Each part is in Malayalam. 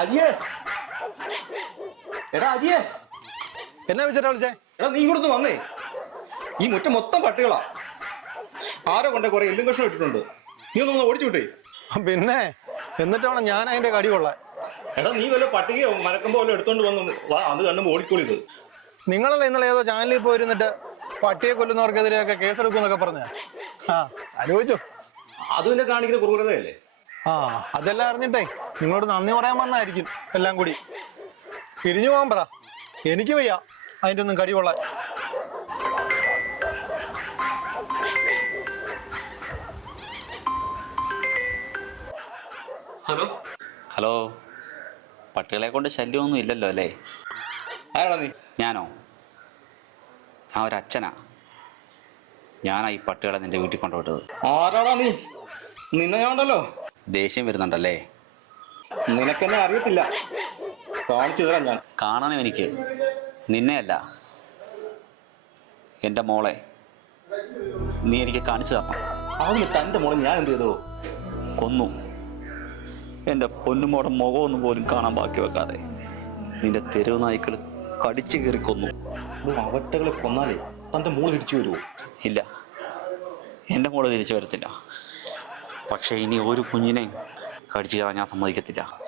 അജിയേ എടാ അജിയേ എന്നാ വെച്ചിട്ടാ വിളിച്ചേ? എടാ നീ ഇങ്ങോട്ടൊന്ന് വന്നേ. ഈ മുറ്റം മൊത്തം പട്ടികളാ. ആരോ കൊണ്ട് കുറെ എല്ലും കഷ്ണം ഇട്ടിട്ടുണ്ട്. നീ ഒന്ന് ഓടിച്ചു വിട്ടേ പിന്നെ എന്നിട്ടാണ് ഞാൻ അതിന്റെ കടി കൊള്ളാൻ. എടാ നീ വല്ല പട്ടികയോ മരക്കുമ്പോ പോലെ എടുത്തോണ്ട് വന്നു വാ അത് കണ്ടും ഓടിക്കോളിത് നിങ്ങളല്ലേ ഇന്നലെ ഏതോ ചാനലിൽ പോയിരുന്നിട്ട് പട്ടിയെ കൊല്ലുന്നവർക്കെതിരെയൊക്കെ കേസെടുക്കുന്നൊക്കെ പറഞ്ഞ? ആ അനുഭവിച്ചു അത് പിന്നെ കാണിക്കുന്ന ക്രൂരതയല്ലേ? ആ അതെല്ലാം അറിഞ്ഞിട്ടേ നിങ്ങളോട് നന്ദി പറയാൻ വന്നായിരിക്കും എല്ലാം കൂടി. പിരിഞ്ഞു പോകാൻ പറ. എനിക്ക് വയ്യ. അതിന്റെ ഒന്നും കടി കൊള്ളാൻ. ഹലോ? ഹലോ. പട്ടികളെ കൊണ്ട് ശല്യമൊന്നും ഇല്ലല്ലോ അല്ലേ? ആരാടാ നീ? ഞാനോ? ഞാൻ ഒരു അച്ഛനാ. ഞാനാ ഈ പട്ടികളെ നിന്റെ വീട്ടിൽ കൊണ്ടുപോട്ടത് ആരാടാ നീ? നിന്നെ ഞാണ്ടല്ലോ ദേഷ്യം വരുന്നുണ്ടല്ലേ? നിനക്കെന്നെ അറിയത്തില്ല. കാണിച്ചു തരാം ഞാൻ. കാണണം എനിക്ക്. നിന്നെയല്ല. എന്റെ മോളെ. നീ എനിക്ക് കാണിച്ചു തരണം. അവന് തന്റെ മോളെ ഞാൻ എന്ത് ചെയ്തു? കൊന്നു. എന്റെ പൊന്നുമോടെ മുഖമൊന്നും പോലും കാണാൻ ബാക്കി വെക്കാതെ. നിന്റെ തെരുവ് നായ്ക്കൾ കടിച്ചു കയറി കൊന്നു. അവട്ടകളെ കൊന്നാലേ തന്റെ മോൾ തിരിച്ചു വരുമോ ഇല്ല. എന്റെ മോൾ തിരിച്ചു വരത്തില്ല. പക്ഷേ ഇനി ഒരു കുഞ്ഞിനെ കടിച്ചു കയറാൻ ഞാൻ സമ്മതിക്കത്തില്ല.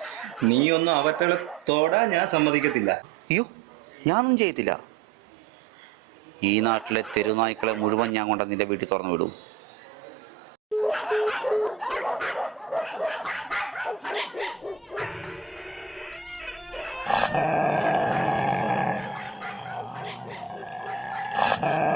നീ ഒന്നും അവറ്റകളെ തൊടാൻ ഞാൻ സമ്മതിക്കത്തില്ല. അയ്യോ ഞാനൊന്നും ചെയ്യത്തില്ല. ഈ നാട്ടിലെ തെരുനായ്ക്കളെ മുഴുവൻ ഞാൻ കൊണ്ട് നിന്റെ വീട്ടിൽ തുറന്നു വിടും. Uh...